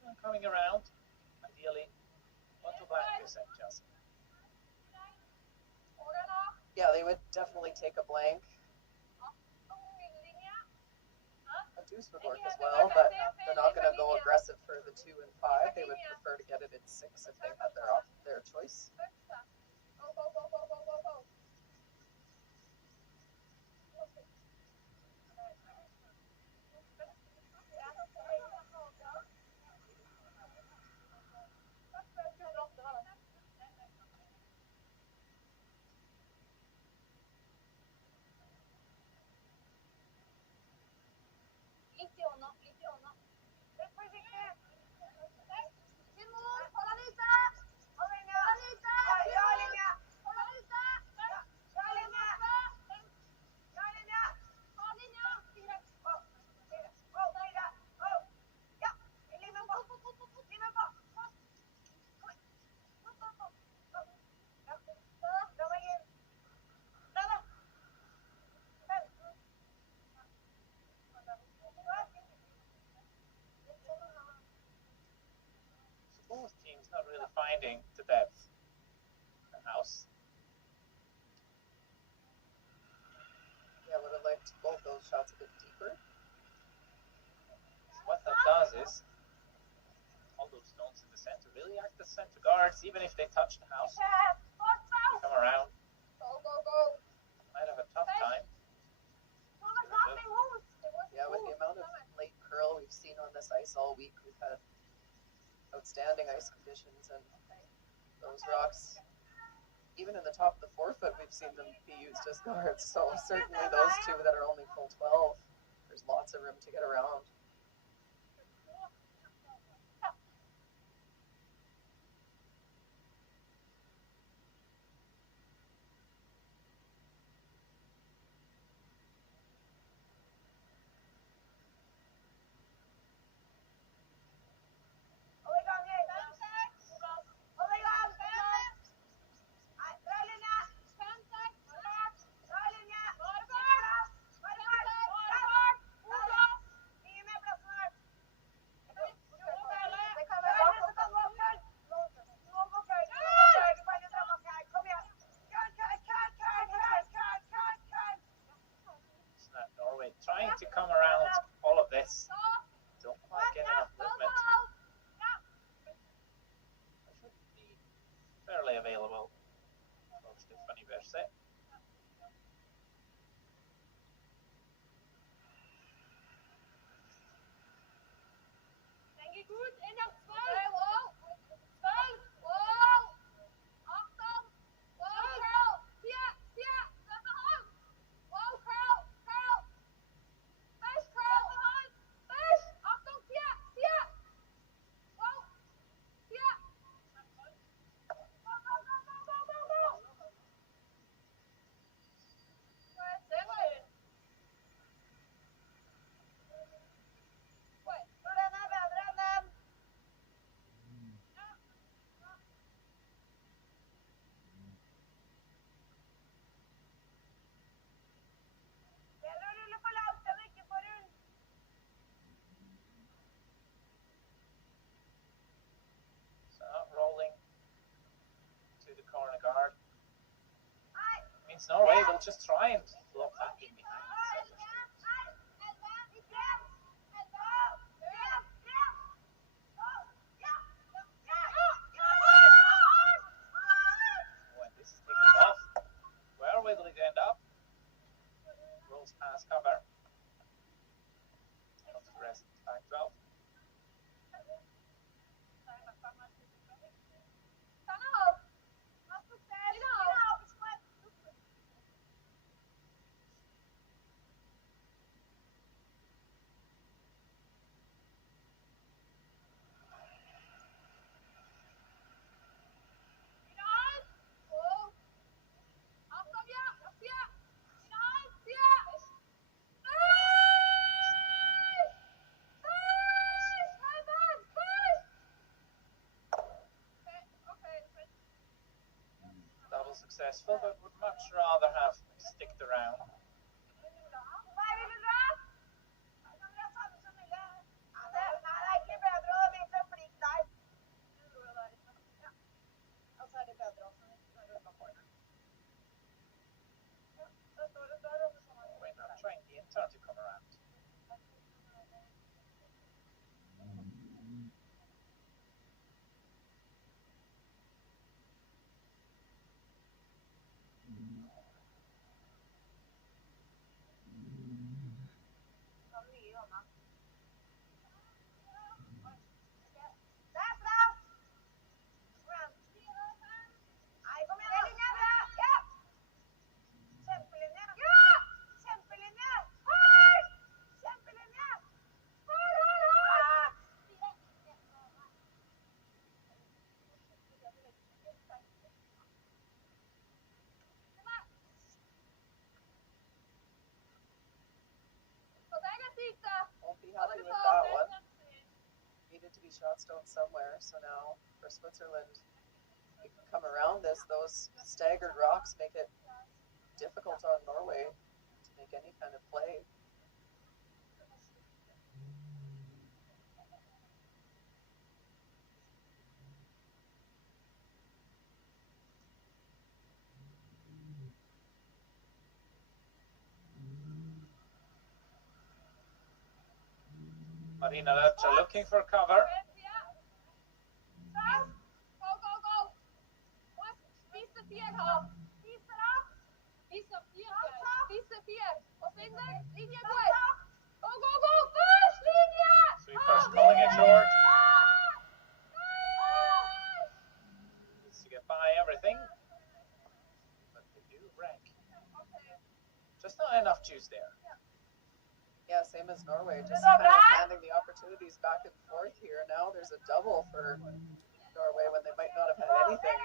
And coming around, ideally, want to blank this at Chelsea. Yeah, they would definitely take a blank. A deuce would work as well, but they're not going to go aggressive for the 2 and 5. They would prefer to get it in 6 if they had their choice. Both teams not really finding the depth in the house. Yeah, would have liked both those shots a bit deeper. So what that does is all those stones in the center really act as center guards, even if they touch the house. They come around. Might have a tough time. Yeah, with the amount of late curl we've seen on this ice all week, we've had outstanding ice conditions, and those rocks, even in the top of the 4 foot, we've seen them be used as guards. So certainly those two that are only full 12, there's lots of room to get around. Trying to come around all of this. Don't quite get enough movement. It should be fairly available for Stephanie Verset. Rolling to the corner guard. Means Norway will just try and block that in behind. When this is taking off, where will it end up? Rolls past cover. Comes to rest back 12. Successful, but would much rather have sticked around. pretty happy with that one. Needed to be shot stone somewhere, so now for Switzerland, we can come around this. Those staggered rocks make it difficult on Norway to make any kind of play. Marina Lohja looking for cover. Sweepers pulling it short. Needs to get by everything. But they do wreck. Just not enough juice there. Yeah, same as Norway, just kind of handing the opportunities back and forth here. Now there's a double for Norway when they might not have had anything.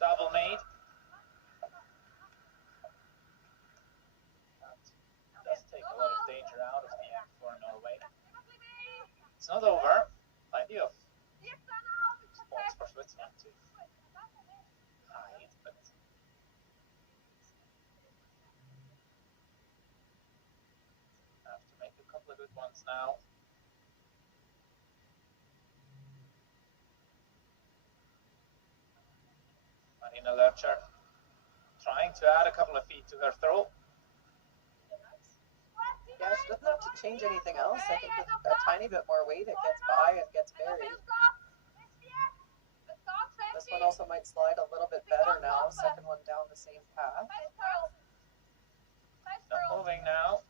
Double made. That does take a lot of danger out of the end for Norway. It's not over. Plenty of spots for Switzerland to hide, but have to make a couple of good ones now. Marina Lohja trying to add a couple of feet to her throw. Yeah, she doesn't have to change anything else. I think with a tiny bit more weight, it gets by and gets buried. This one also might slide a little bit better now. Second one down the same path. Not moving now.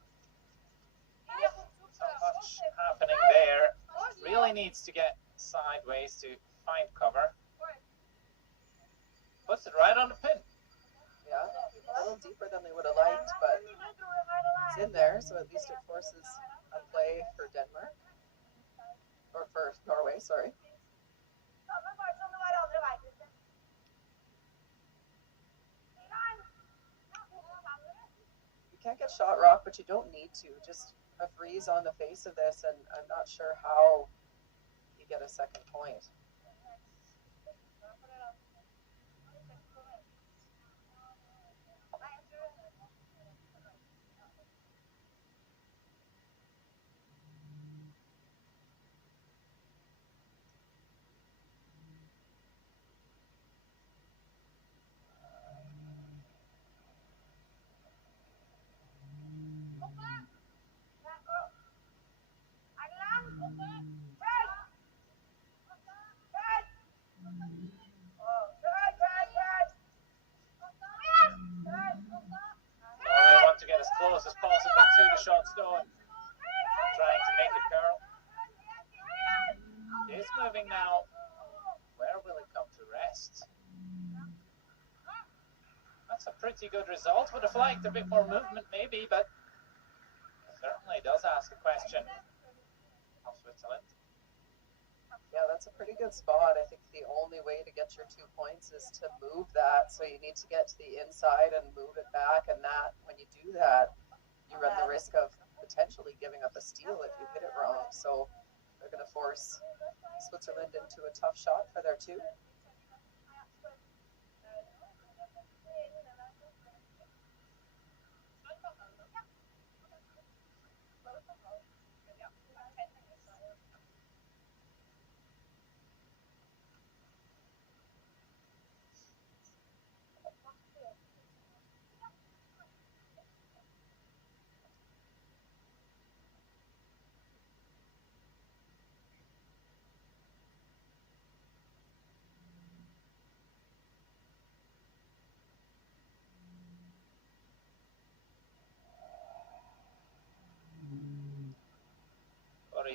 Not much happening there. Really needs to get sideways to find cover. Puts it right on the pin. Yeah, a little deeper than they would have liked, but it's in there, so at least it forces a play for Denmark. Or for Norway, sorry. You can't get shot rock, but you don't need to. Just a freeze on the face of this, and I'm not sure how you get a second point. Norway want to get as close as possible to the shot stone. Trying to make it curl. It is moving now. Where will it come to rest? That's a pretty good result. Would have liked a bit more movement maybe, but it certainly does ask a question of Switzerland. Yeah, that's a pretty good spot. I think the only way to get your 2 points is to move that. So you need to get to the inside and move it back. And that, when you do that, you run the risk of potentially giving up a steal if you hit it wrong. So they're going to force Switzerland into a tough shot for their 2.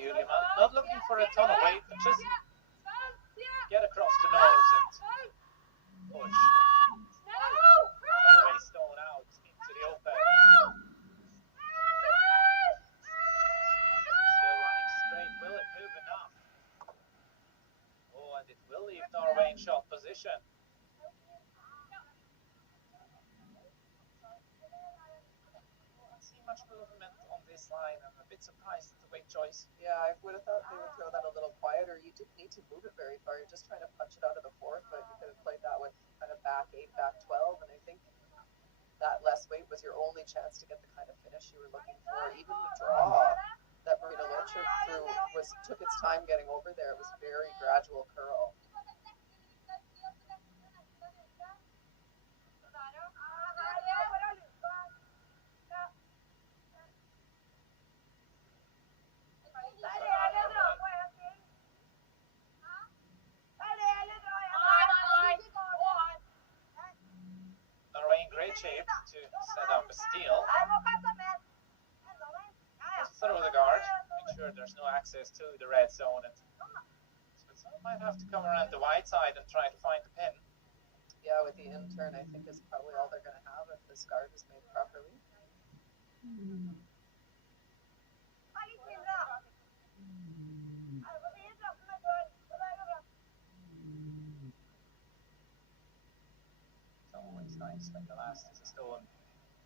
Juliman, not looking for a ton of weight, but just get across the nose and push. Norway stone out into the open. Still running straight. Will it move enough? Oh, and it will leave Norway in shot position. Much movement on this line. I'm a bit surprised at the weight choice. Yeah, I would have thought they would throw that a little quieter. You didn't need to move it very far. You're just trying to punch it out of the 4 foot. You could have played that with kind of back 8, back 12, and I think that less weight was your only chance to get the kind of finish you were looking for. Even the draw that Marina Lohja threw took its time getting over there. It was very gradual curl. Shape to set up a steal. Just throw the guard, make sure there's no access to the red zone, and Switzerland might have to come around the wide side and try to find the pin. Yeah, with the in-turn, I think is probably all they're going to have if this guard is made properly. Always nice when the last is a stone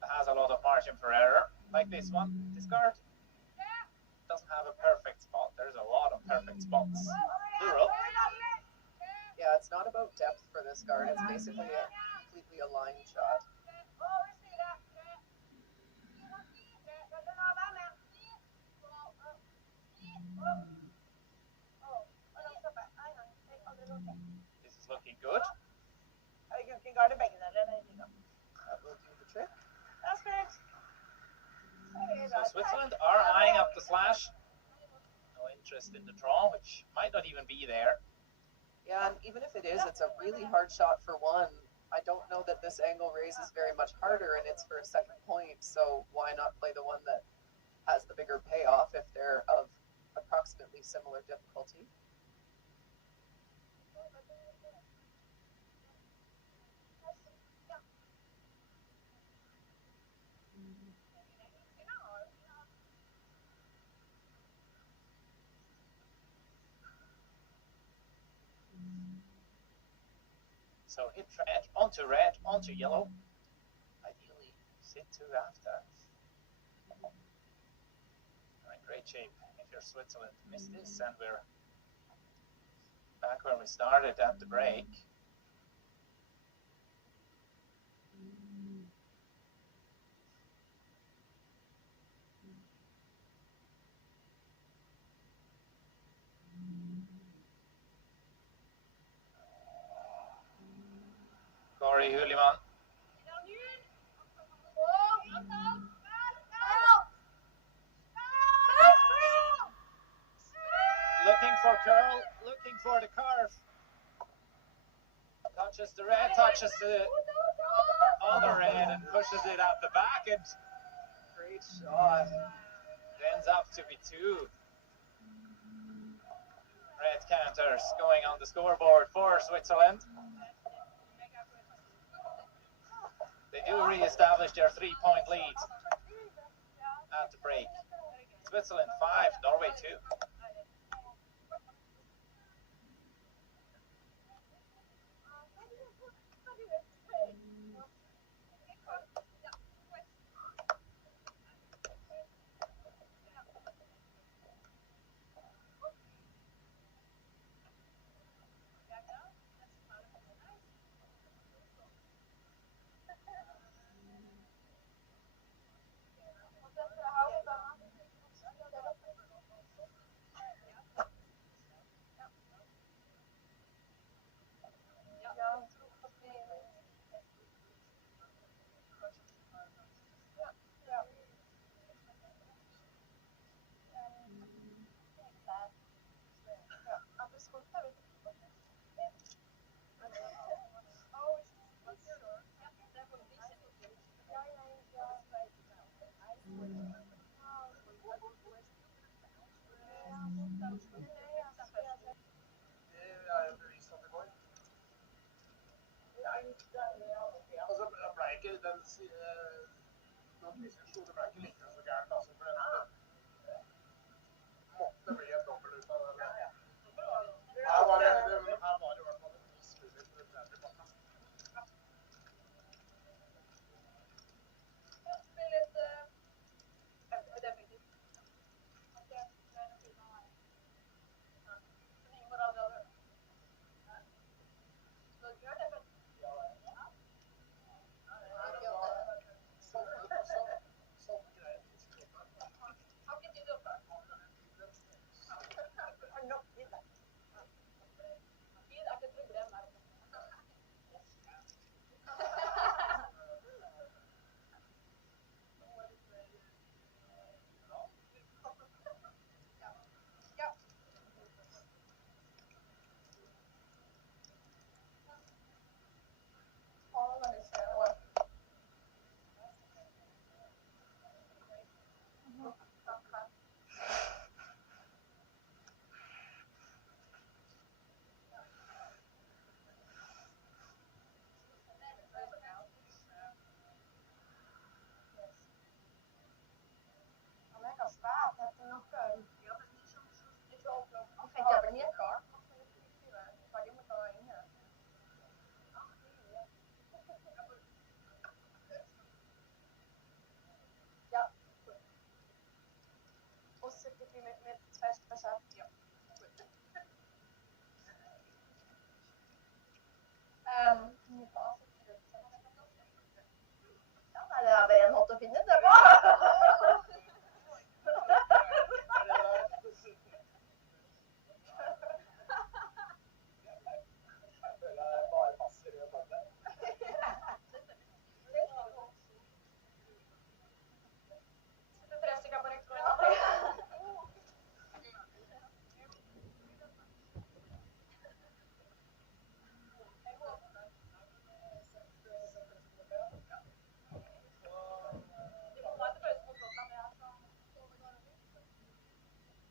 that has a lot of margin for error, like this one. This guard doesn't have a perfect spot. There's a lot of perfect spots. Plural. Yeah, it's not about depth for this guard. It's basically a completely aligned shot. This is looking good. That will do the trick. So Switzerland are eyeing up the slash. No interest in the draw, which might not even be there. Yeah, and even if it is, it's a really hard shot for one. I don't know that this angle raise is very much harder, and it's for a second point, so why not play the one that has the bigger payoff if they're of approximately similar difficulty? So hit red, onto yellow. Ideally, sit 2 after. In great shape if you're Switzerland. Miss this, and we're back where we started at the break. Corey Huliman. Looking for curl, looking for the curve. Touches the red, touches the other red, and pushes it out the back, and Great shot. it ends up to be 2 red counters going on the scoreboard for Switzerland. They do re-establish their 3-point lead at the break. Switzerland 5, Norway 2.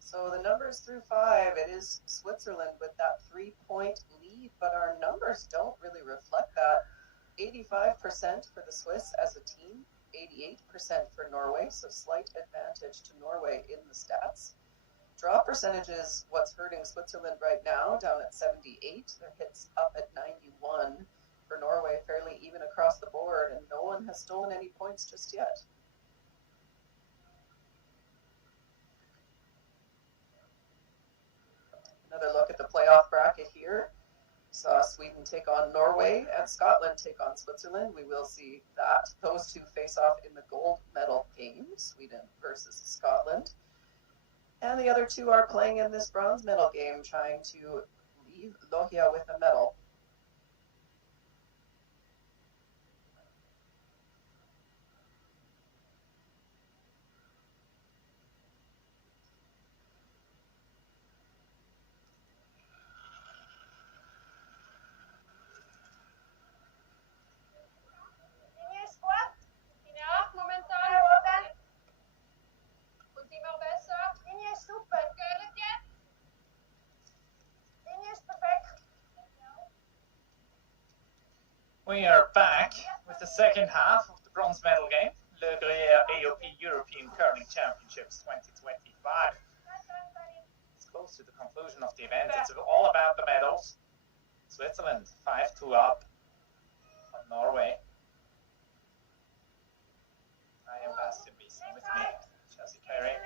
So the numbers through 5, it is Switzerland with that 3-point lead, but our numbers don't really reflect that. 85% for the Swiss as a team, 88% for Norway, so slight advantage to Norway in the stats. Draw percentage is what's hurting Switzerland right now, down at 78. Their hits up at 91. For Norway, fairly even across the board, and no one has stolen any points just yet. Another look at the playoff bracket here. Saw Sweden take on Norway and Scotland take on Switzerland. We will see that those two face off in the gold medal game, Sweden versus Scotland. And the other two are playing in this bronze medal game, trying to leave Lohja with a medal. We are back with the second half of the bronze medal game, Lohja AOP European Curling Championships 2025. It's close to the conclusion of the event. It's all about the medals. Switzerland 5-2 up on Norway. I am Bastian Wiesen, with me, Chelsea Carey.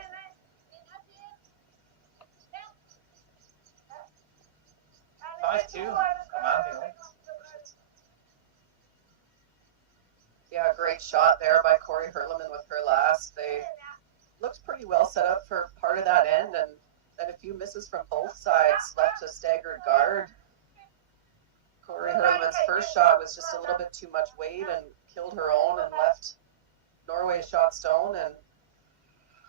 Commanding lead. Yeah, great shot there by Corey Herleman with her last. They looked pretty well set up for part of that end, and then a few misses from both sides left a staggered guard. Corey Herleman's first shot was just a little bit too much weight and killed her own and left Norway's shot stone, and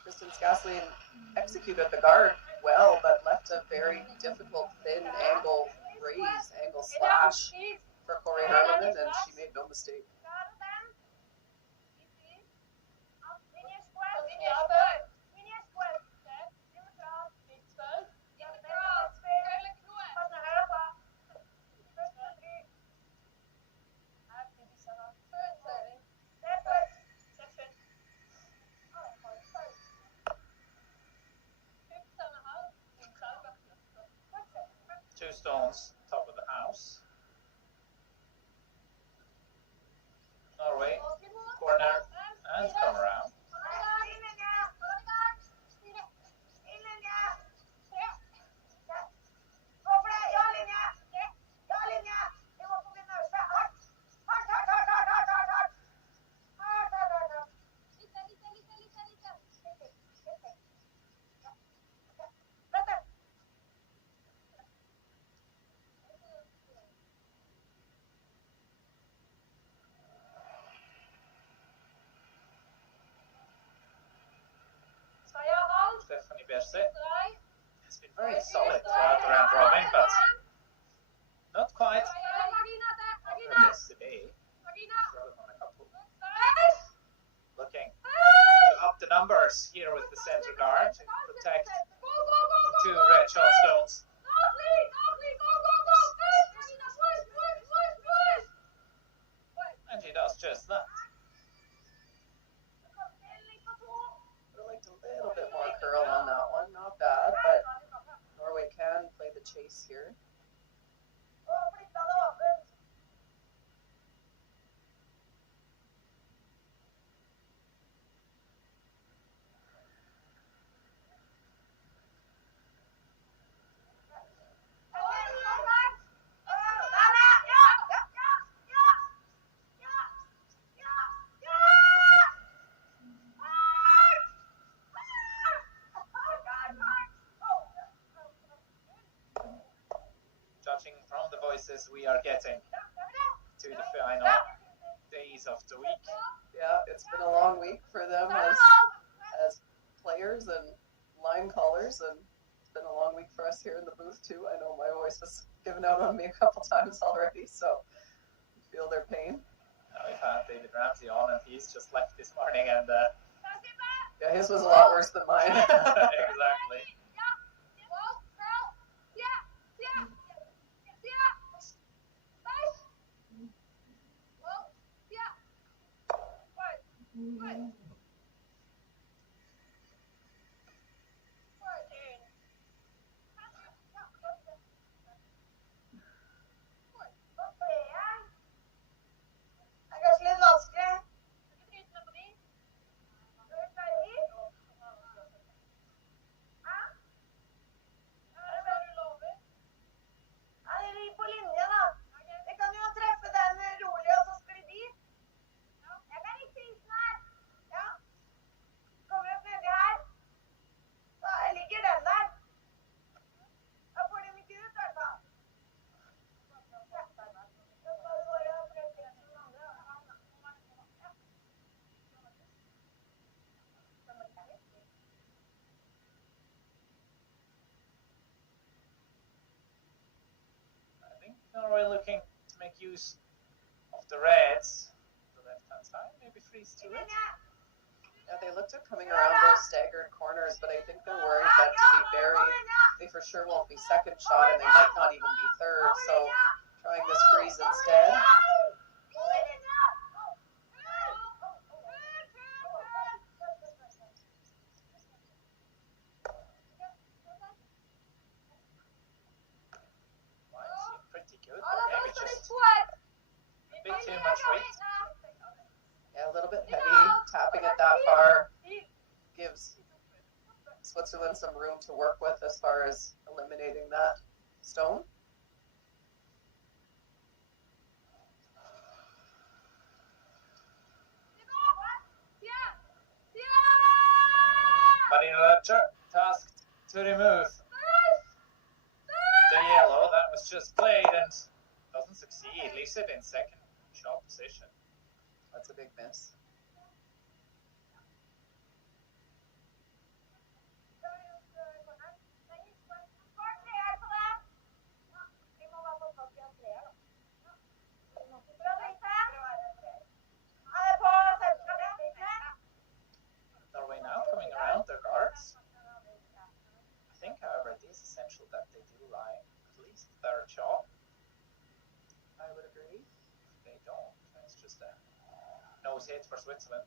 Kristen Skaslien executed the guard well, but left a very difficult thin angle slash for Corey Herleman, and she made no mistake. stones, top of the house. Norway, corner, and come around. It's been very solid throughout the round robin, but not quite on this today. Looking to up the numbers here with the center guard to protect the two red shot stones. And he does just that. A little bit more curl on that one, not bad, but Norway can play the chase here. Judging from the voices we are getting to the final days of the week. Yeah, it's been a long week for them as players and line callers, and it's been a long week for us here in the booth too. I know my voice has given out on me a couple times already, so I feel their pain. We've had David Ramsey on, and he's just left this morning, and yeah, his was a lot worse than mine. exactly. Norway looking to make use of the reds. The left-hand side, maybe freeze to it. Yeah, they looked at coming around those staggered corners, but I think they're worried that to be buried, they for sure won't be second shot, and they might not even be third, so trying this freeze instead. Bit too much weight. Yeah, a little bit heavy. Tapping it that far gives Switzerland some room to work with as far as eliminating that stone. Marina Lohja tasked to remove the yellow that was just played and doesn't succeed. Leaves it in second shot position. That's a big miss. Norway now coming around their guards. I think, however, it is essential that they do lie at least third shot. I would agree. If they don't, it's just a nose hit for Switzerland.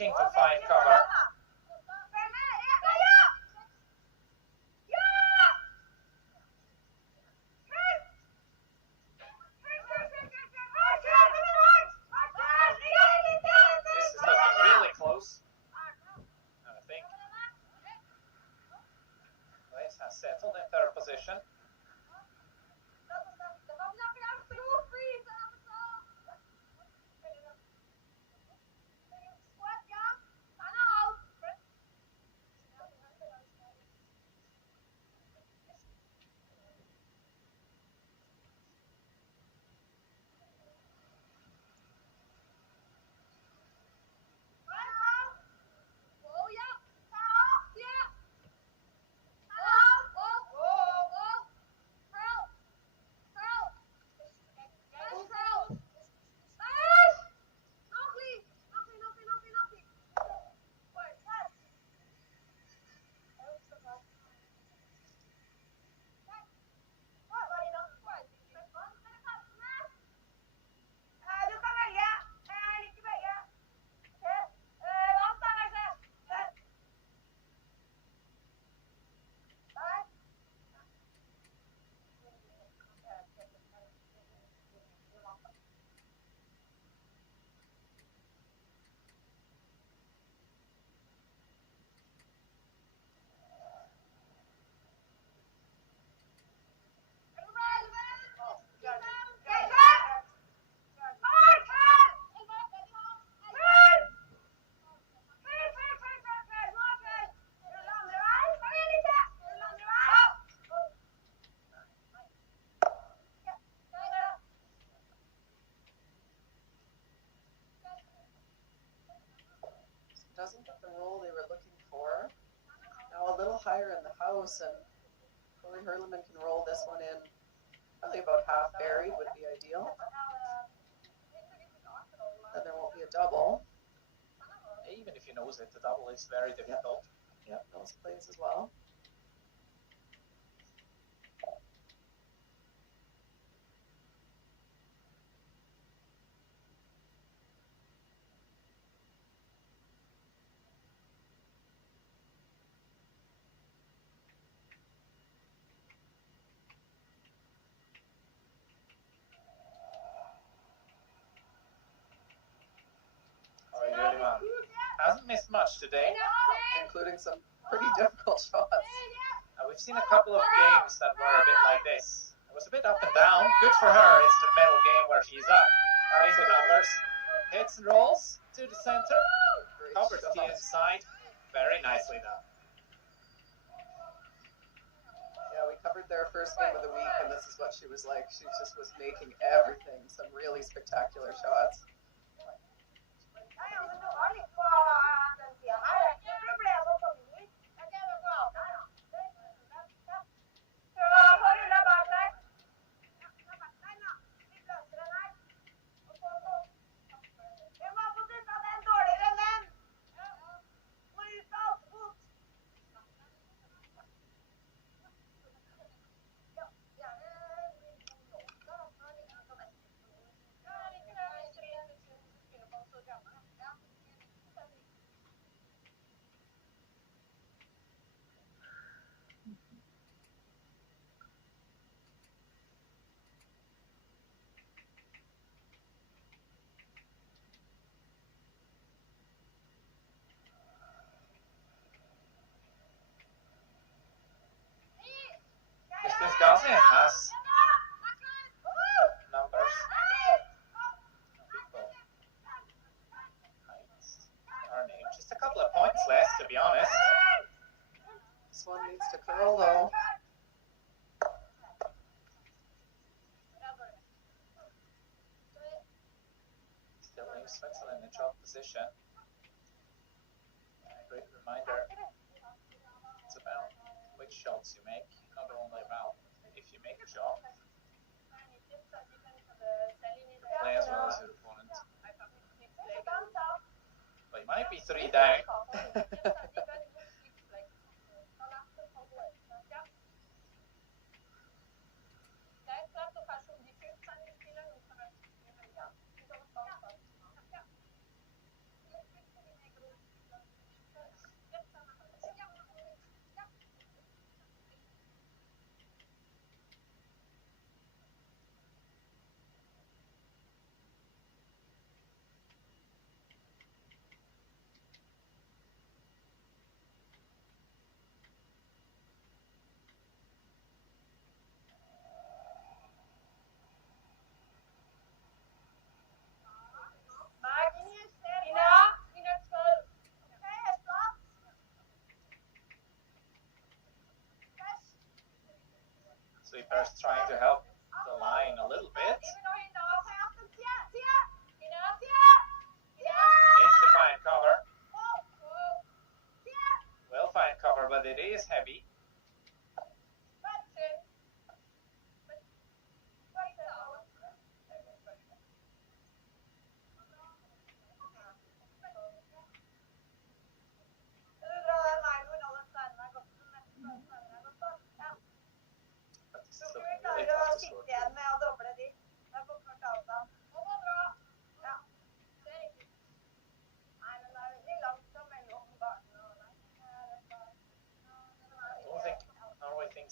looking to find cover. This is looking really close. And I think Race has settled in third position. Doesn't get the roll they were looking for. Now a little higher in the house, and Chloe Hurleman can roll this one in. Probably about half buried would be ideal. Then there won't be a double. Even if you nose it, the double is very difficult. Yep, nose plays as well. Hasn't missed much today, including some pretty difficult shots. We've seen a couple of games that were a bit like this. It was a bit up and down. Good for her. It's the medal game where she's up. Nice numbers. Hits and rolls to the center. Covers the inside. Very nicely done. Yeah, we covered their first game of the week, and this is what she was like. She just was making everything. Some really spectacular shots. Discussing has numbers. Our name. Just a couple of points less, to be honest. This one needs to curl though. Still leaves Switzerland in top position. A great reminder. It's about which shots you make. Not only about if you make a shot, play as well as your opponent. But you might be 3 down. Keeper's trying to help the line a little bit. Needs to find cover. Will find cover, but it is heavy.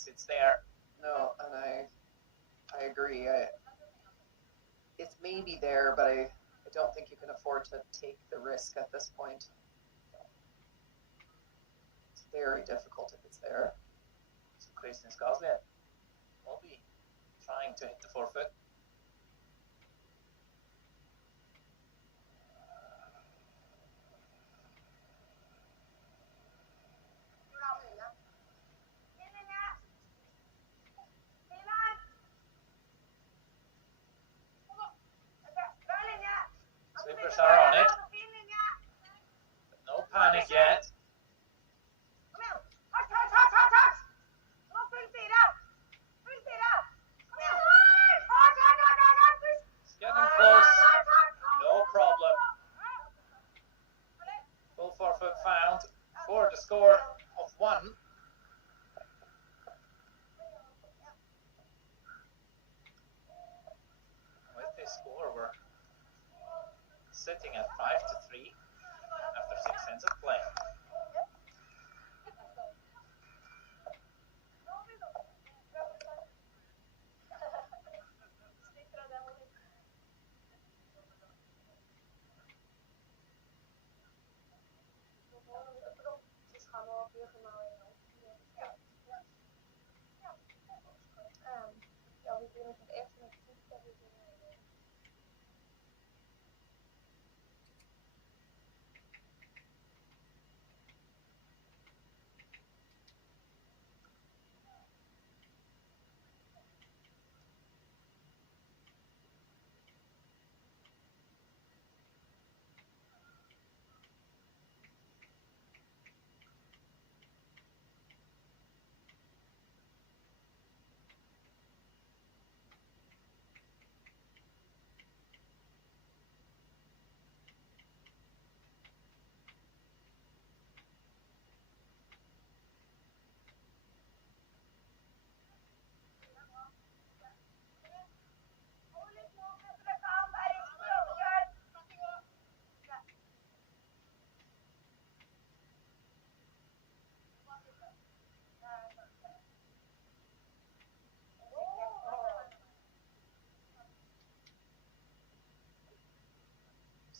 It's there. No, and I agree. It's maybe there, but I don't think you can afford to take the risk at this point. It's very difficult if it's there. So Christian Skoslet will be trying to hit the forefoot. Sweepers are on it. But no panic yet. It's getting close. No problem. Full forefoot found for the score of 1. With this score, we're sitting at 5-3 after 6 ends of play.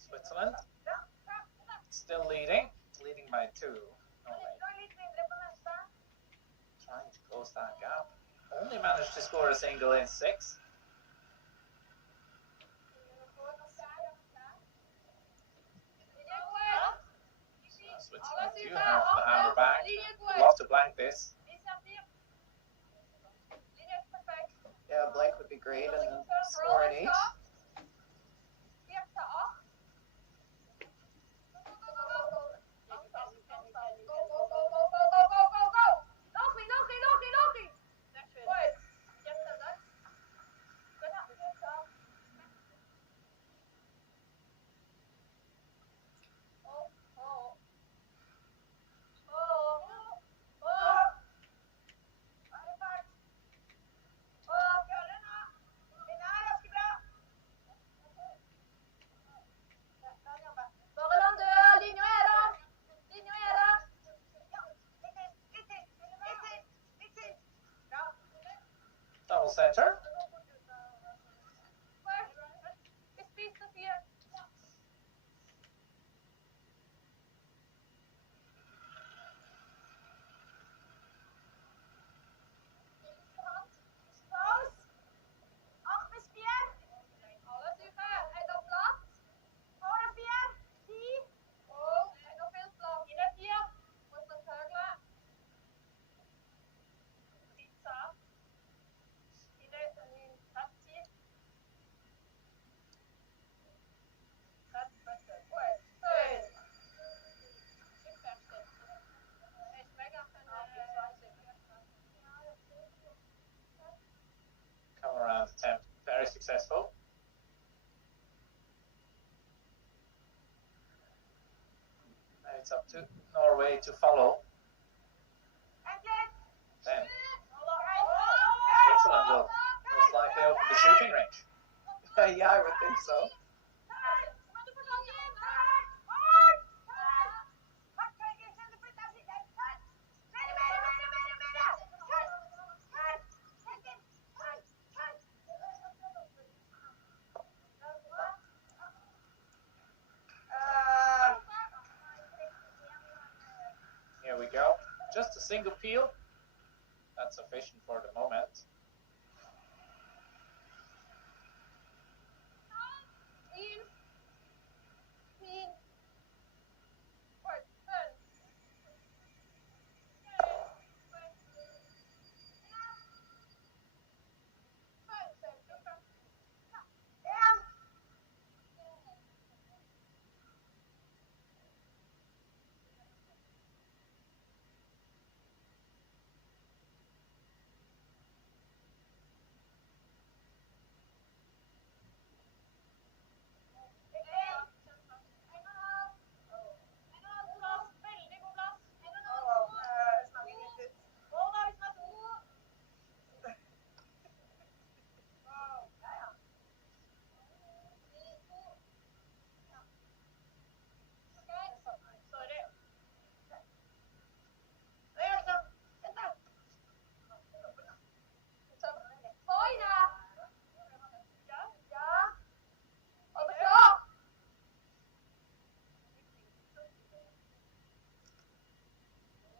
Switzerland still leading by 2. Trying to close that gap. Only managed to score a single in 6. Switzerland do have the hammer back. Love to blank this. Yeah, blank would be great, and then score an 8. Double center. successful. And it's up to Norway to follow. Then Switzerland will most likely open the shooting range. Yeah, I would think so. Here we go. Just a single peel. That's sufficient for the moment.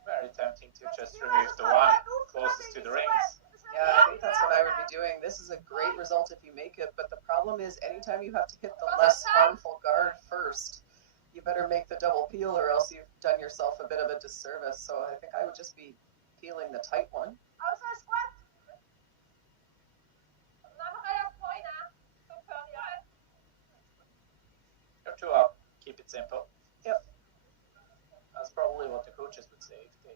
Very tempting to just remove the one closest to the rings. Yeah, I think that's what I would be doing. This is a great result if you make it, but the problem is anytime you have to hit the less harmful guard first, you better make the double peel or else you've done yourself a bit of a disservice. So I think I would just be peeling the tight one. You're two up. Keep it simple. Yep. That's probably what the coaches would say if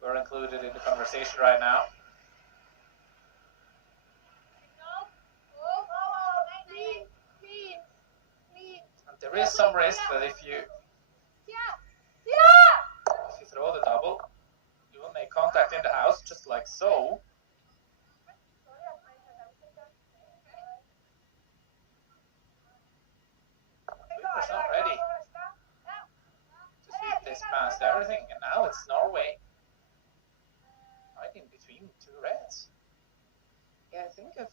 they were included in the conversation right now. And there is some risk that if you throw the double, you will make contact in the house, just like so. Sweeper's not ready to sweep this past everything, and now it's Norway right in between two reds. Yeah, I think if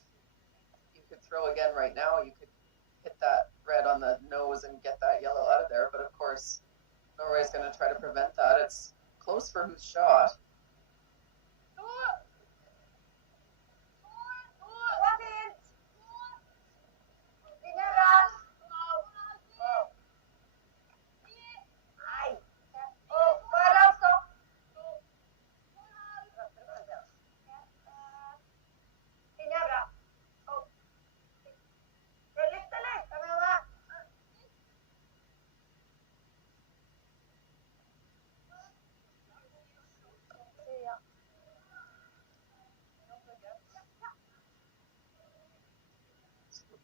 you could throw again right now, you could hit that red on the nose and get that yellow out of there. But of course, Norway's going to try to prevent that. It's close for whose shot.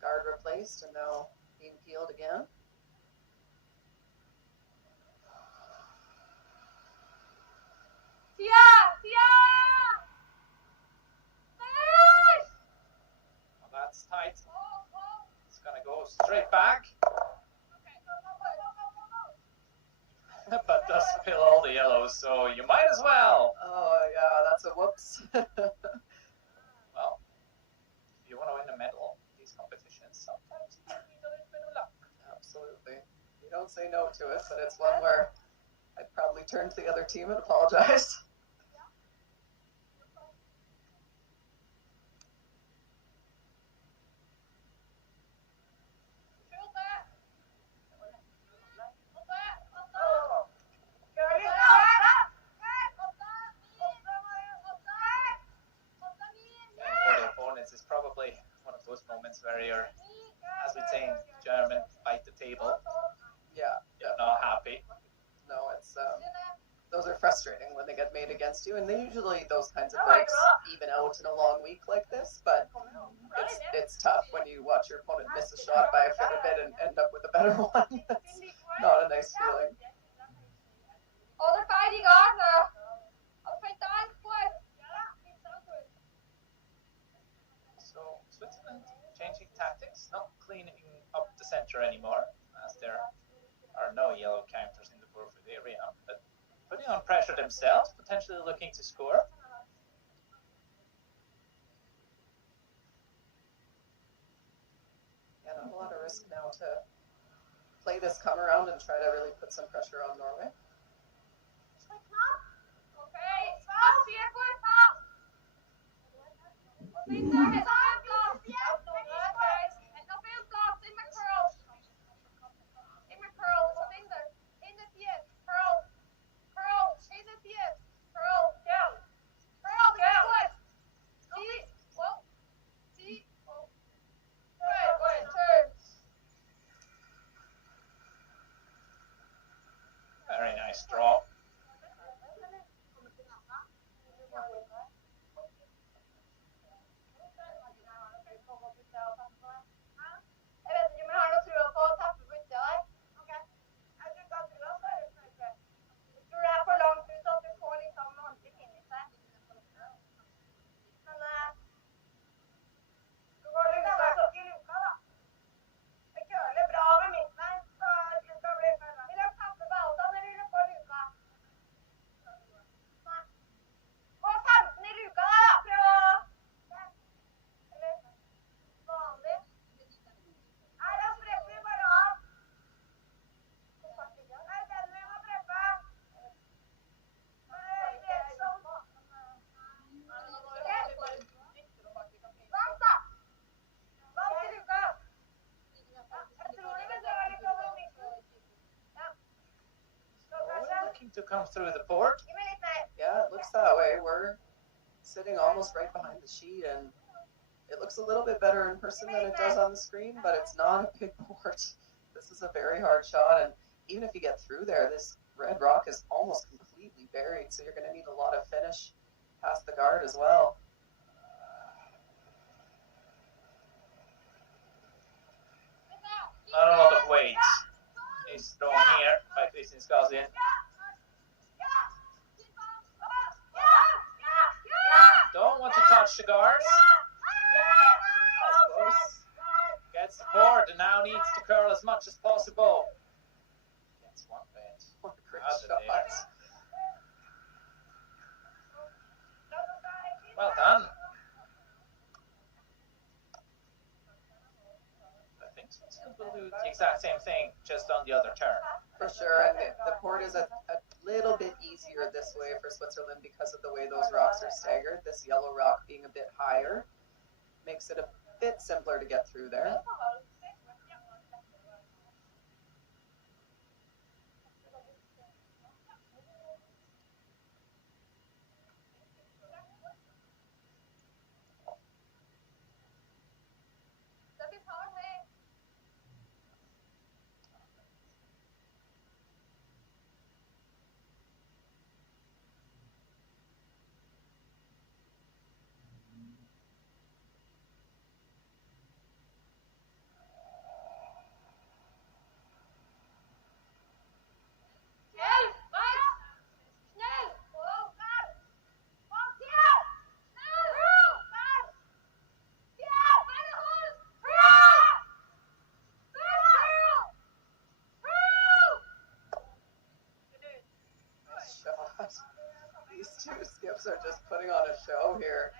Guard replaced and now being peeled again. Well, that's tight. It's gonna go straight back. But does spill all the yellows, so you might as well. Oh yeah, that's a whoops. Well, if you want to win a medal in these competitions, sometimes you need a little bit of luck. Absolutely. You don't say no to it, but it's one where I'd probably turn to the other team and apologize. Is probably one of those moments where you're, as we say in German, bite the table. Yeah. You're not happy. No, it's those are frustrating when they get made against you, and they usually those kinds of breaks even out in a long week like this. But it's tough when you watch your opponent miss a shot by a foot a bit and end up with a better one. That's not a nice feeling. So Switzerland changing tactics, not cleaning up the center anymore, as there are no yellow counters in the forfeit area, but putting on pressure themselves, potentially looking to score. Yeah, not a lot of risk now to play this come around and try to really put some pressure on Norway. Very nice draw. To come through the port. Yeah, it looks that way. We're sitting almost right behind the sheet, and it looks a little bit better in person than it does on the screen, but it's not a big port. This is a very hard shot, and even if you get through there, this red rock is almost completely buried, so you're going to need a lot of finish past the guard as well. Not a lot of weight is thrown here by Kristin Skazin. Don't want to touch the guards. Gets the board and now needs to curl as much as possible. Gets one bit. What a great Out of shot. there. Well done. I think Switzerland will do the exact same thing, just on the other turn. For sure, and the port is a little bit easier this way for Switzerland because of the way those rocks are staggered. This yellow rock being a bit higher makes it a bit simpler to get through there. These two skips are just putting on a show here.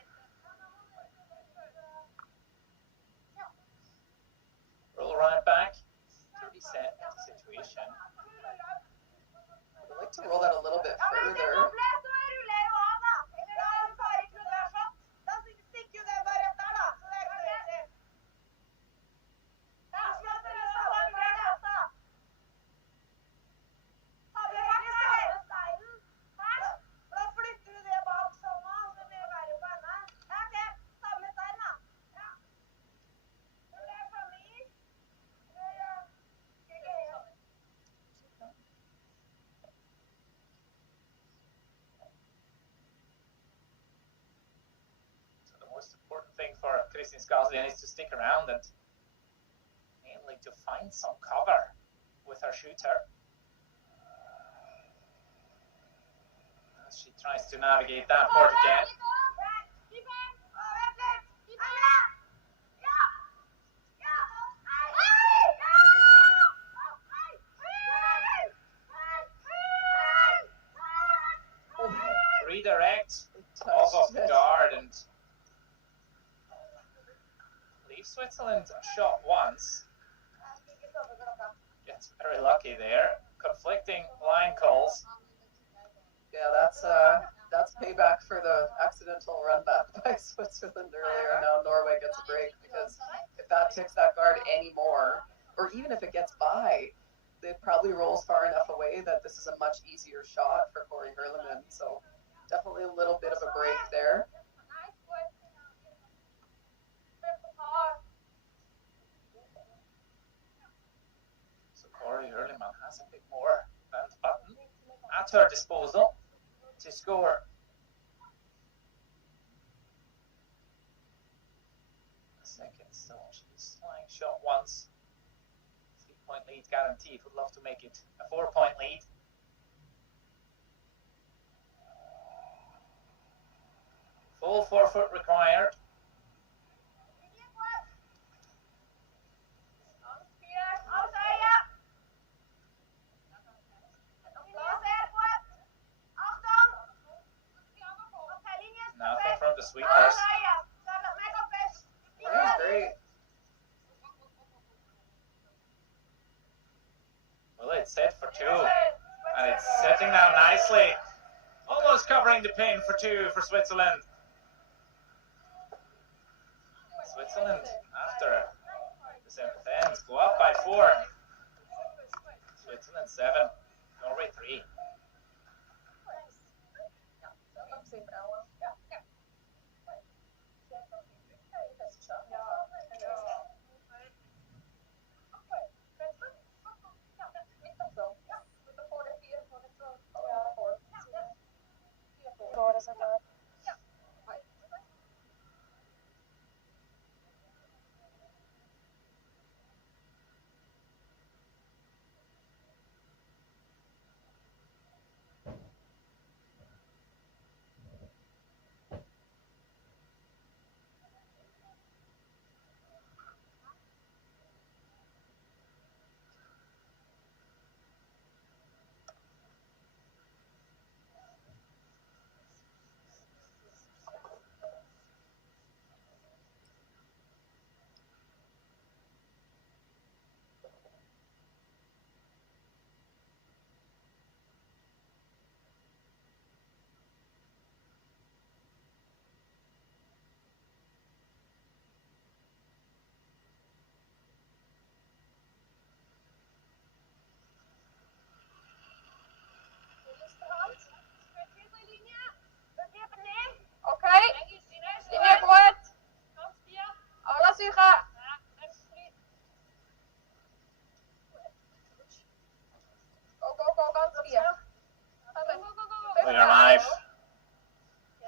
Roll right back to reset the situation. I'd like to roll that a little bit further. Kristin Skarsli needs to stick around and mainly to find some cover with her shooter. As she tries to navigate that board again. Redirect off of the guard and leave Switzerland shot once. Gets very lucky there. Conflicting line calls. Yeah, that's payback for the accidental run back by Switzerland earlier. Now Norway gets a break, because if that ticks that guard anymore, or even if it gets by, it probably rolls far enough away that this is a much easier shot for Corey Hurleman. So definitely a little bit of a break there. So Corey Hurleman has a bit more than the button at her disposal to score. A second still. She's flying shot once. 3-point lead guaranteed. Would love to make it a 4-point lead. Full 4-foot required. Nothing from the sweepers. That's great. Well, it's set for 2. And it's setting down nicely. Almost covering the pin for 2 for Switzerland. Switzerland, after the 7th ends, go up by 4. Switzerland 7, Norway 3. We are live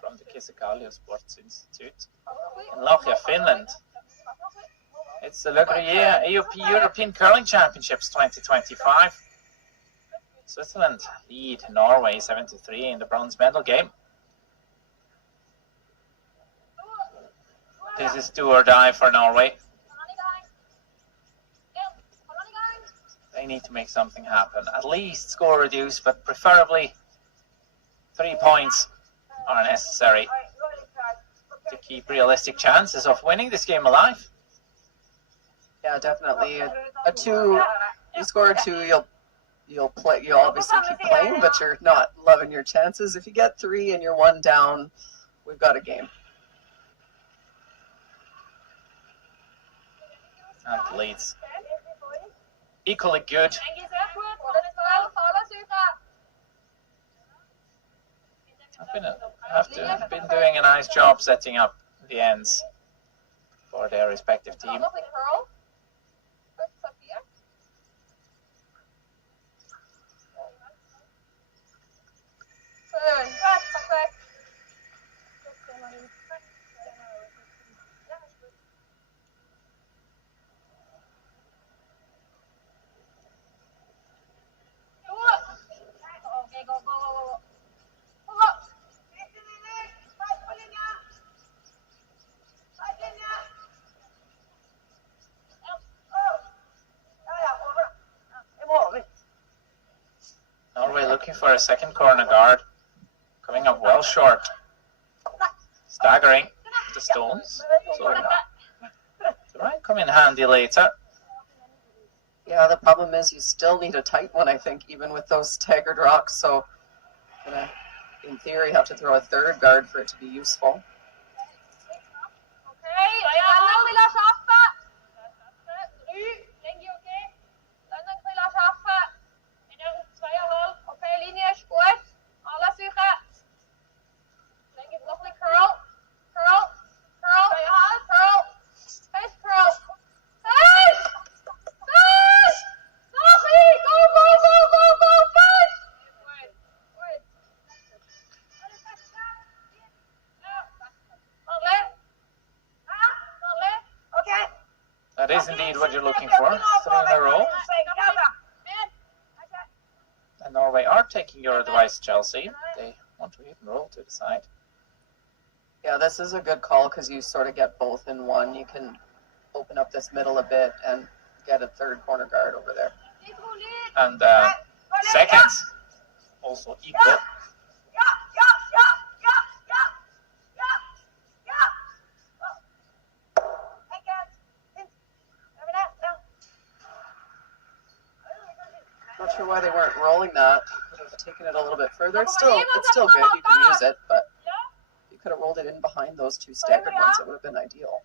from the Kisekallio Sports Institute in Lohja, Finland. It's the Lohja AOP European Curling Championships 2025. Switzerland lead Norway 7-3 in the bronze medal game. This is do or die for Norway. They need to make something happen. At least score reduce, but preferably 3 points are necessary to keep realistic chances of winning this game alive. Yeah, definitely. A 2, you score a 2, you'll play. You'll obviously keep playing, but you're not loving your chances. If you get 3 and you're 1 down, we've got a game. Athletes equally good. Have been doing a nice job setting up the ends for their respective team. looking for a second corner guard. Coming up well short. Staggering the stones. So it might come in handy later. Yeah, the problem is you still need a tight one, I think, even with those staggered rocks. So, gonna, in theory, have to throw a third guard for it to be useful. That is indeed what you're looking for. 3 in a row. And Norway are taking your advice, Chelsea. They want to hit and roll to the side. Yeah, this is a good call because you sort of get both in one. You can open up this middle a bit and get a third corner guard over there. And seconds also equal. Not sure why they weren't rolling that. Could have taken it a little bit further. It's still good. You can use it, but you could have rolled it in behind those two staggered ones. It would have been ideal.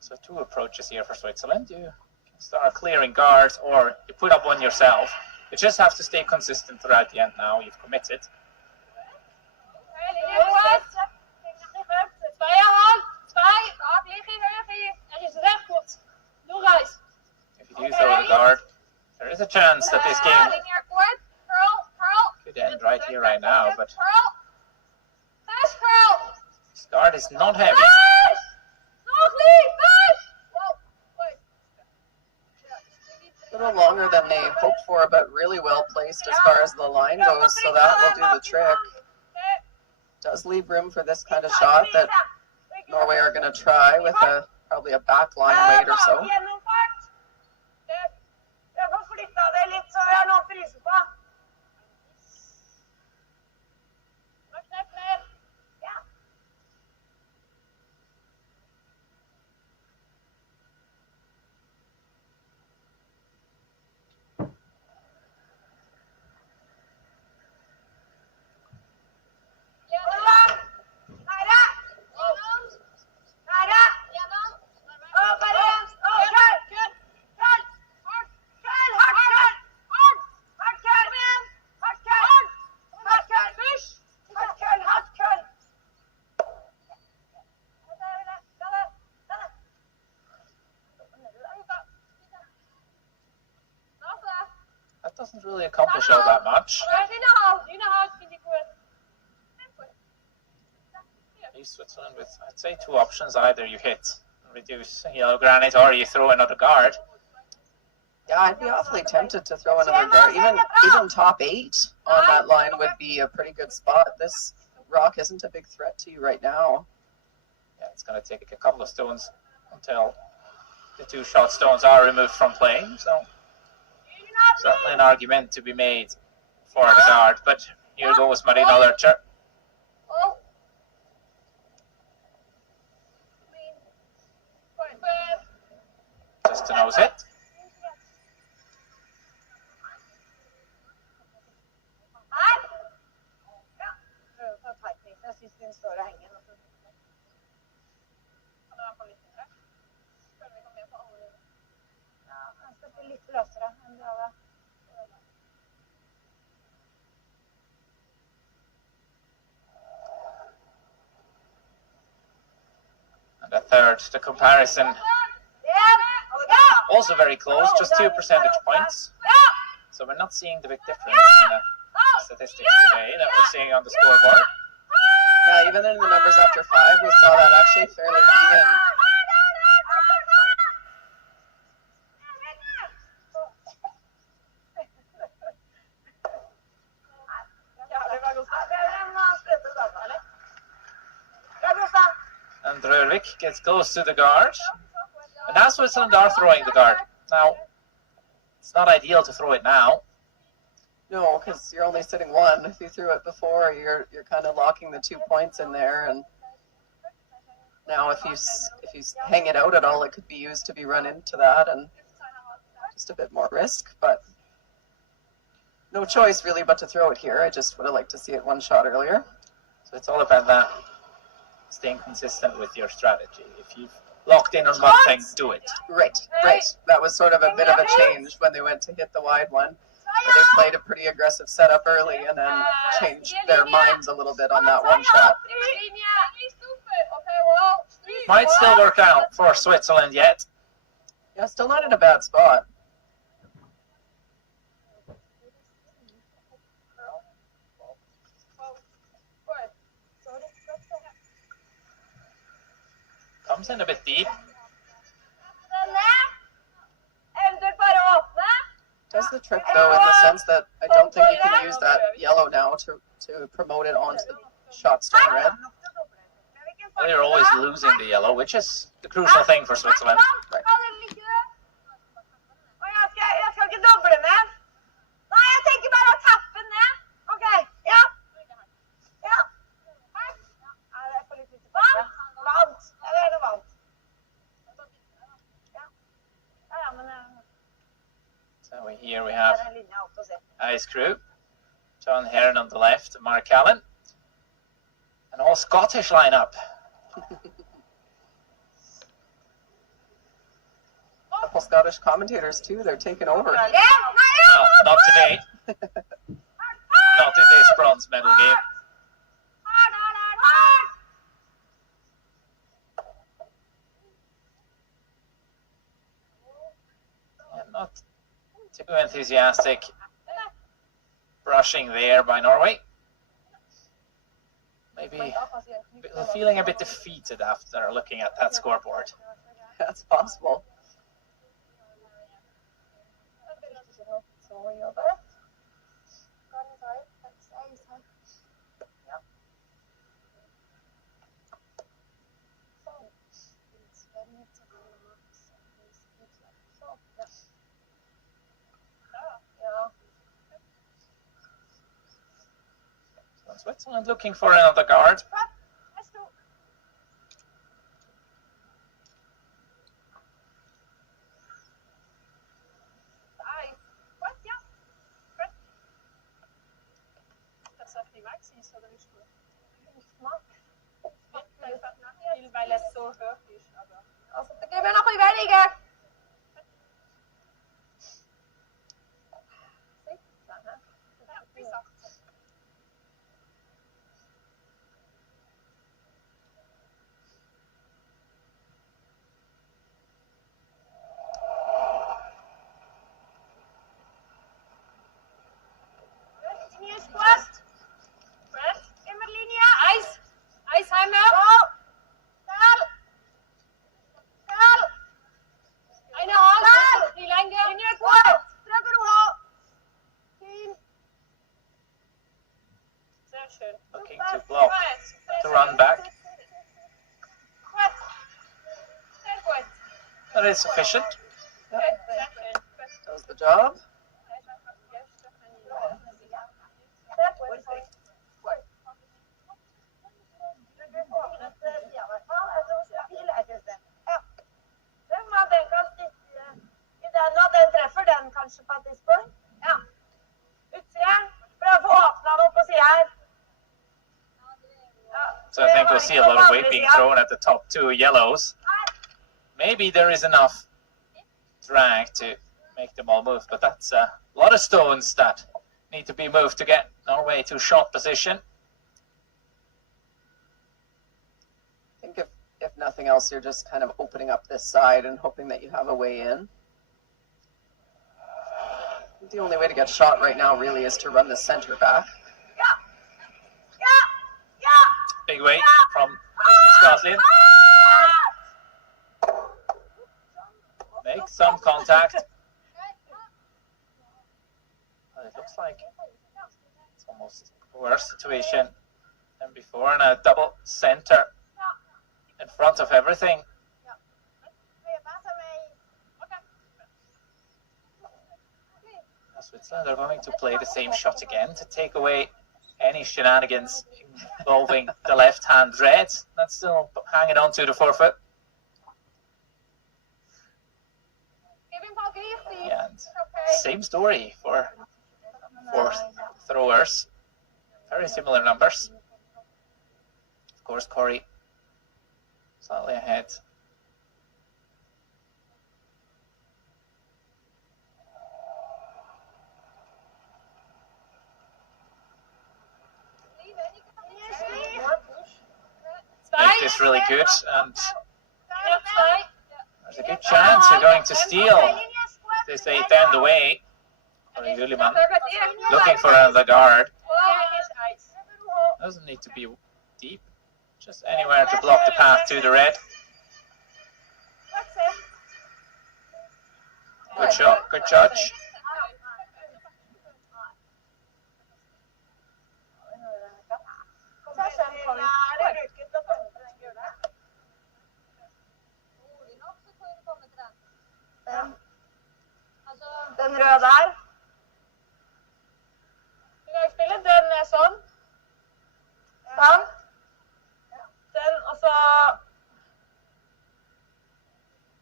So 2 approaches here for Switzerland. You can start clearing guards, or you put up one yourself. You just have to stay consistent throughout the end now. You've committed. If you do throw the guard, there is a chance that this game could end right here, right now, but this guard is not heavy. A little longer than they hoped for, but really well placed as far as the line goes, so that will do the trick. Does leave room for this kind of shot that Norway are going to try with probably a back line weight or so. Doesn't really accomplish all that much. Leaves Switzerland with, I'd say, 2 options. Either you hit, reduce yellow granite, or you throw another guard. Yeah, I'd be awfully tempted to throw another guard. Even top 8 on that line would be a pretty good spot. This rock isn't a big threat to you right now. Yeah, it's going to take a couple of stones until the 2 shot stones are removed from play. So certainly an argument to be made for the guard, but here goes Marina Lercher. Just a nose hit. And a third, the comparison also very close, just 2 percentage points. So we're not seeing the big difference in the statistics today that we're seeing on the scoreboard. Yeah, even in the numbers after 5, we saw that actually fairly even. Selvik gets close to the guard. And now Switzerland are throwing the guard. Now, it's not ideal to throw it now. No, because you're only sitting one. If you threw it before, you're kind of locking the 2 points in there. And now if you hang it out at all, it could be used to be run into that, and just a bit more risk. But no choice really but to throw it here. I just would have liked to see it one shot earlier. So it's all about that, staying consistent with your strategy. If you've locked in on one thing, do it. Right. That was sort of a bit of a change when they went to hit the wide one. But they played a pretty aggressive setup early and then changed their minds a little bit on that one shot. Might still work out for Switzerland yet. Yeah, still not in a bad spot. Comes in a bit deep. Does the trick though, in the sense that I don't think you can use that yellow now to promote it onto the shot stone red. Well, they're always losing the yellow, which is the crucial thing for Switzerland. Right. So here we have Ice Crew, John Heron on the left, Mark Allen, an all Scottish lineup. Couple Scottish commentators too. They're taking over. No, not today. Not in this bronze medal game. And not too enthusiastic brushing there by Norway. Maybe feeling a bit defeated after looking at that scoreboard. That's possible. So Switzerland looking for another guard. Looking to block, to run back. That is sufficient. Yep. Does the job. So I think we'll see a lot of weight being thrown at the top two yellows. Maybe there is enough drag to make them all move, but that's a lot of stones that need to be moved to get Norway to shot position. I think if nothing else, you're just kind of opening up this side and hoping that you have a way in. The only way to get shot right now really is to run the center back. Big weight from Scotland. Make some contact. But it looks like it's almost a worse situation than before, and a double center. in front of everything. Switzerland are going to play the same shot again to take away any shenanigans involving the left-hand red. That's still hanging on to the forefoot. Yeah, and same story for throwers. Very similar numbers. Of course, Corey slightly ahead. Make this really good, and there's a good chance you're going to steal this 8th end away. Looking for the guard. Doesn't need to be deep, just anywhere to block the path to the red. Good shot, good judge. Den røde der. Du kan spille den sånn. Sånn. Den, og så...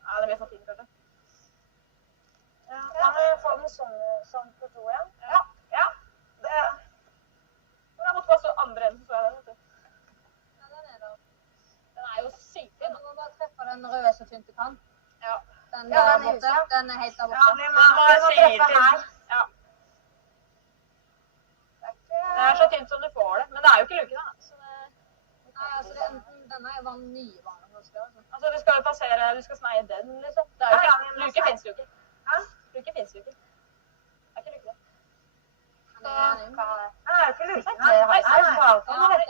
Ja, det blir for fint, kanskje. Ja, kan vi få den sånn på to igjen? Ja. Ja. Det... Men jeg måtte bare stå andre enden, så jeg det, vet du. Ja, den da. Den jo sykt, da. Du må bare treffe den røde som tynt du kan. Ja. Den der borte, den helt der borte. Ja, vi må treffe her. Ja. Det så tynt som du får det, men det jo ikke luken da. Nei, altså denne bare nye vaner. Altså du skal jo passere, du skal sneie den liksom. Det jo ikke, luke finnes jo ikke. Hæ? Luke finnes jo ikke. Det ikke luke det. Så, det jo ikke luke. Nei,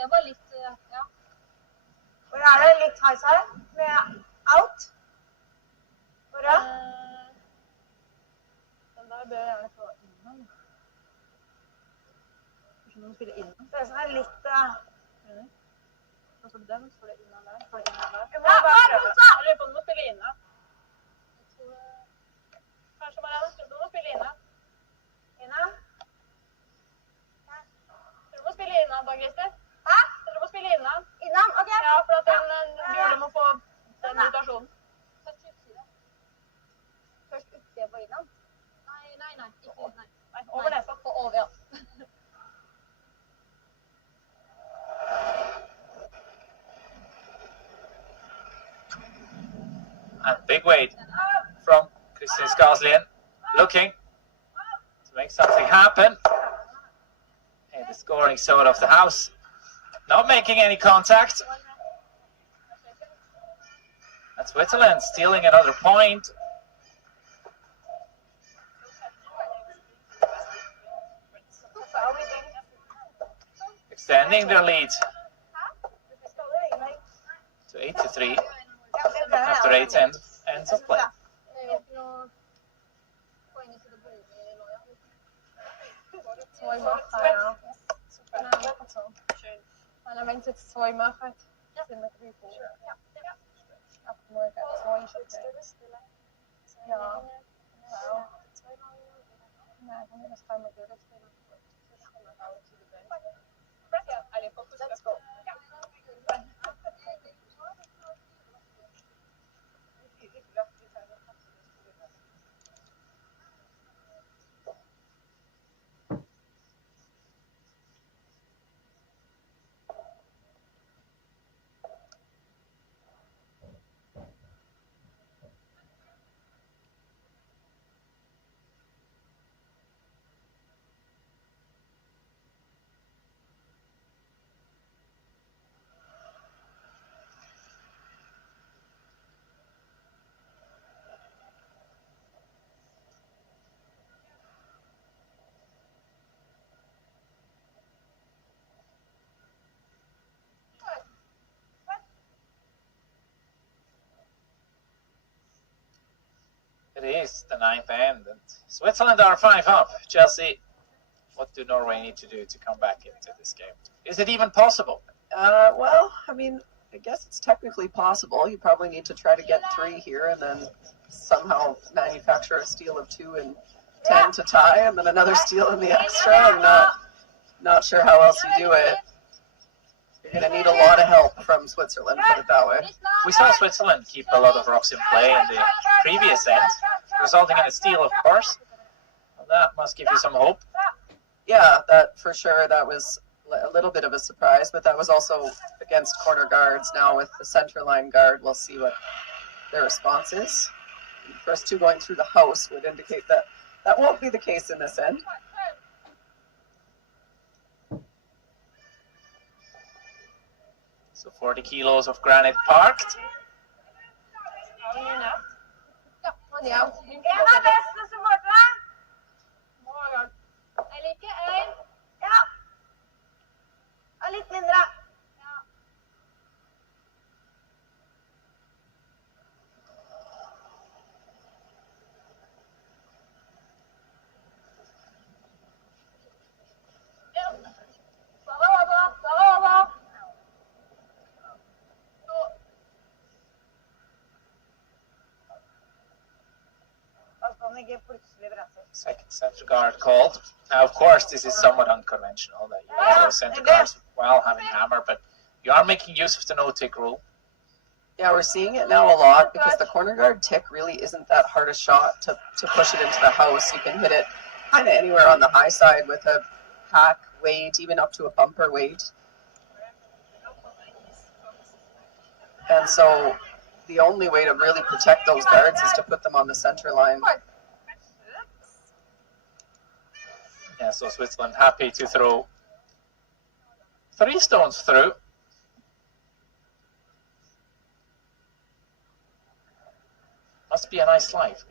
det bare litt, ja. Hvor det litt high side med out? Hvor da? Den der bør jeg gjerne få innom. Kanskje noen spiller innom? Det som litt... Så får du den, så får du innom der, får du innom der. Jeg lurer på om du må spille innom. Kanskje bare jeg tror du må spille innom. Innom? Tror du må spille innom, da, Christer? Hæ? Tror du må spille innom? Innom, ok. Ja, for at den burde må få den rotasjonen. Først utsida på innom? Nei, ikke nei. Over nesa. På over, ja. And big weight from Kristin Skarslien, looking to make something happen. And the scoring sword of the house, not making any contact. And Switzerland stealing another point. Extending their lead to 8-3 after 8 ends of play. Let's go. It is the 9th end, and Switzerland are 5 up. Chelsea, what do Norway need to do to come back into this game? Is it even possible? Well, I mean, I guess it's technically possible. You probably need to try to get 3 here and then somehow manufacture a steal of 2 and 10 to tie, and then another steal in the extra. I'm not sure how else you do it. You're going to need a lot of help from Switzerland, put it that way. We saw Switzerland keep a lot of rocks in play in the previous end, resulting in a steal, of course. And that must give you some hope. Yeah, that for sure. That was a little bit of a surprise, but that was also against corner guards. Now with the center line guard, we'll see what their response is. The first 2 going through the house would indicate that that won't be the case in this end. So 40 kilos of granite parked. Litt mindre. Second center guard called. Now, of course, this is somewhat unconventional that you have center guards while having hammer, but you are making use of the no-tick rule. Yeah, we're seeing it now a lot because the corner guard tick really isn't that hard a shot to push it into the house. You can hit it kind of anywhere on the high side with a hack weight, even up to a bumper weight. And so the only way to really protect those guards is to put them on the center line. Yeah, so Switzerland happy to throw 3 stones through. Must be a nice life.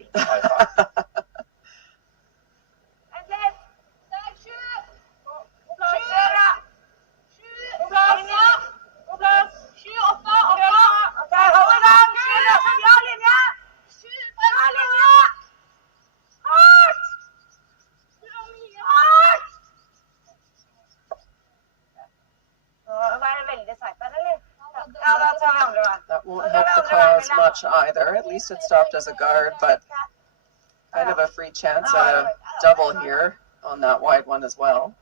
That won't help the cause much either. At least it stopped as a guard, but kind of a free chance at a double here on that wide one as well.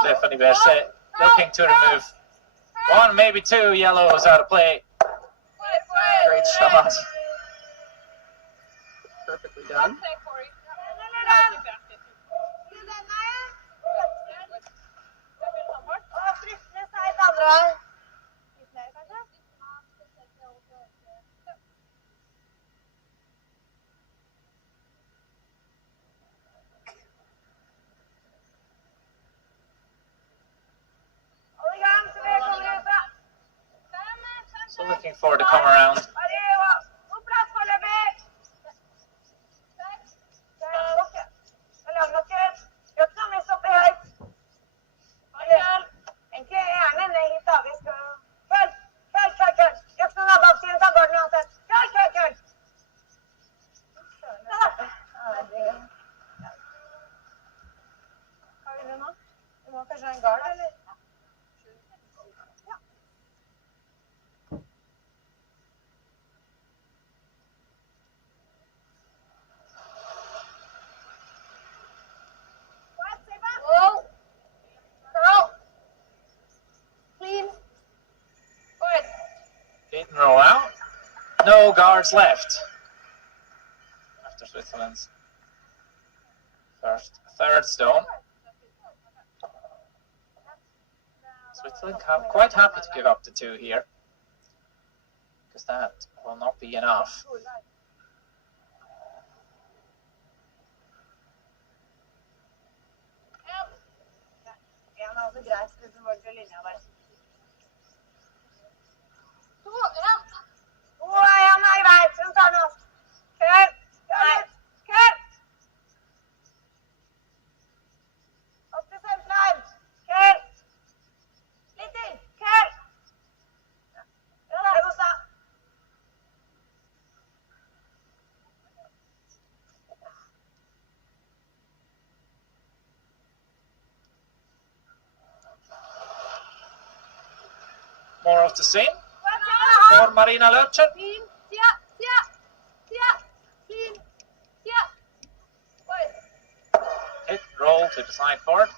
Stephanie Berset looking to remove 1, maybe 2 yellows out of play. Great shot. Perfectly done. So looking forward to come around. Didn't roll out. No guards left. After Switzerland's third stone. Switzerland quite happy to give up the 2 here, because that will not be enough. more of the same for Marina Lohja. Hit, roll to the sideboard.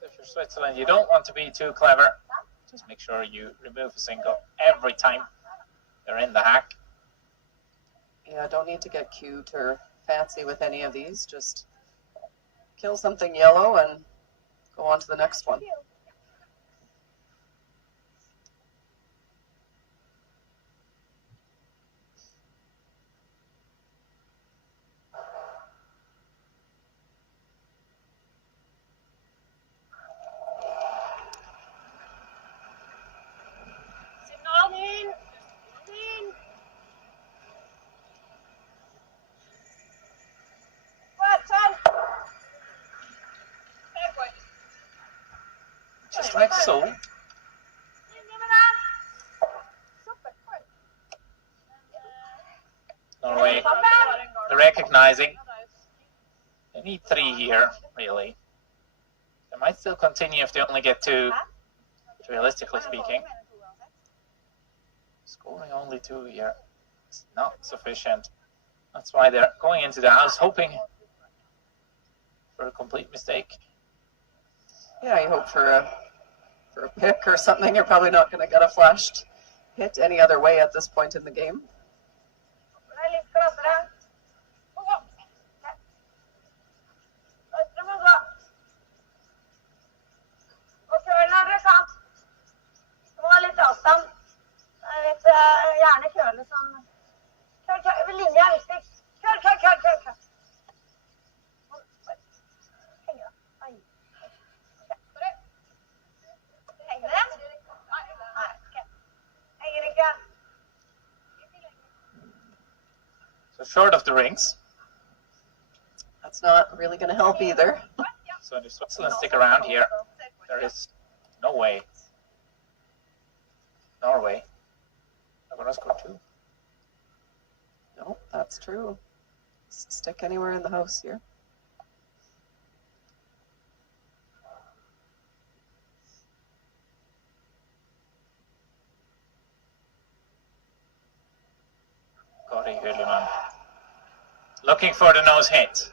So if you're Switzerland, you don't want to be too clever. Just make sure you remove a single every time they're in the hack. Yeah, don't need to get cute or fancy with any of these. Just kill something yellow and go on to the next one. Just like so. Norway, they're recognizing they need 3 here, really. They might still continue if they only get 2, realistically speaking. Scoring only 2 here is not sufficient. That's why they're going into the house hoping for a complete mistake. Yeah, you hope for a pick or something. You're probably not going to get a flashed hit any other way at this point in the game. So short of the rings. That's not really going to help either. So if Switzerland stick around here, there is no way Norway are going to score 2. No, that's true. Stick anywhere in the house here. Kari Hylliman looking for the nose hit.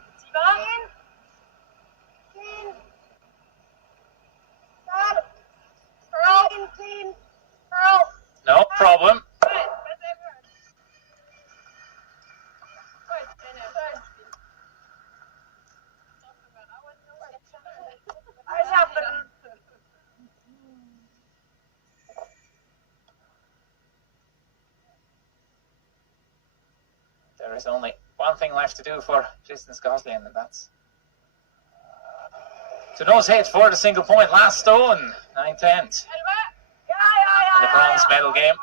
No problem. There is only one thing left to do for Tristan Skoslien, and that's to nose hit for the single point. Last stone, 9-10 in the bronze medal game.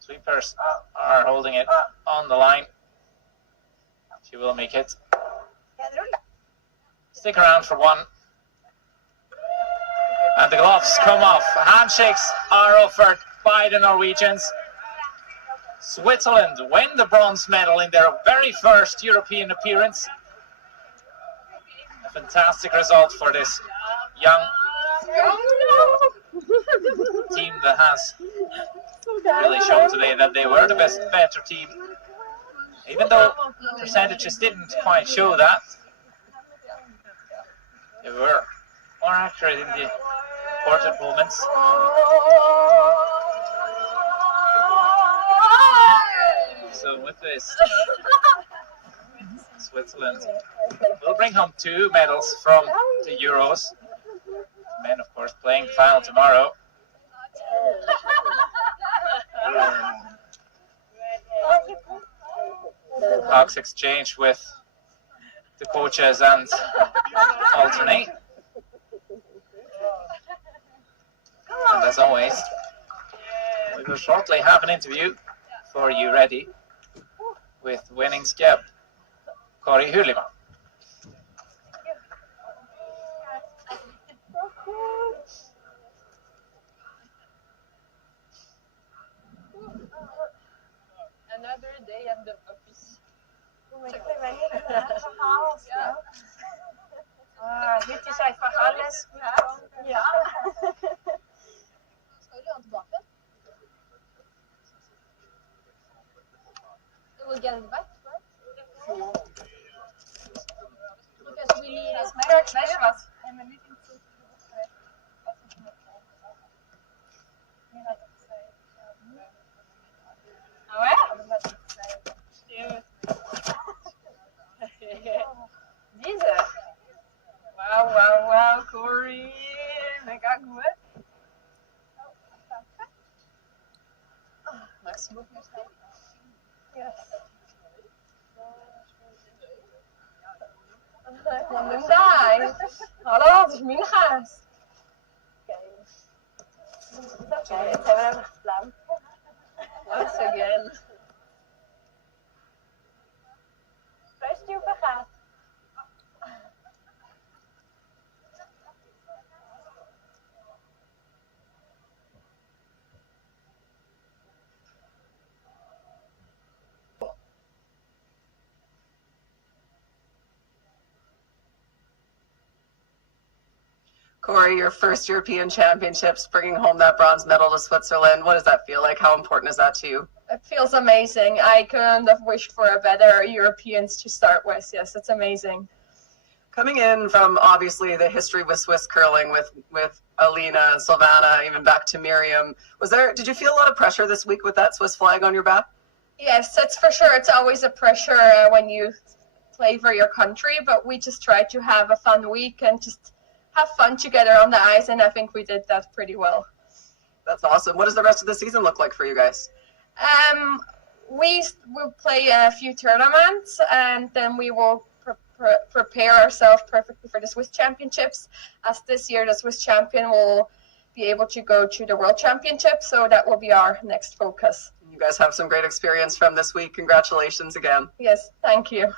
Sweepers are holding it on the line. She will make it. Stick around for one. And the gloves come off. Handshakes are offered by the Norwegians. Switzerland win the bronze medal in their very first European appearance. A fantastic result for this young team that has really shown today that they were the better team. Even though percentages didn't quite show that, they were more accurate in the important moments. So with this, Switzerland will bring home 2 medals from the Euros. Men, of course, playing the final tomorrow. Hugs exchange with the coaches and alternate. And as always, we will shortly have an interview for you ready with winning skeb Kari Huliman. Another day at the office. Nytt i seg for alles. Ja. Skal du ha tilbake? We'll get it back, right? Because we need as much. Diese. Wow, Corey. Mega gut. Max, move yourself. Yes. One die. Hallo, het is mijn huis. Okay, jetzt haben wir einen Plan. Once again. First you vergaat. Corey, your first European Championships, bringing home that bronze medal to Switzerland. What does that feel like? How important is that to you? It feels amazing. I couldn't have wished for a better Europeans to start with. Yes, it's amazing. Coming in from obviously the history with Swiss curling with Alina and Silvana, even back to Miriam, did you feel a lot of pressure this week with that Swiss flag on your back? Yes, that's for sure. It's always a pressure when you play for your country, but we just tried to have a fun week and just have fun together on the ice, and I think we did that pretty well. That's awesome. What does the rest of the season look like for you guys? We will play a few tournaments, and then we will prepare ourselves perfectly for the Swiss Championships, as this year the Swiss champion will be able to go to the World Championship, so that will be our next focus. You guys have some great experience from this week. Congratulations again. Yes, thank you.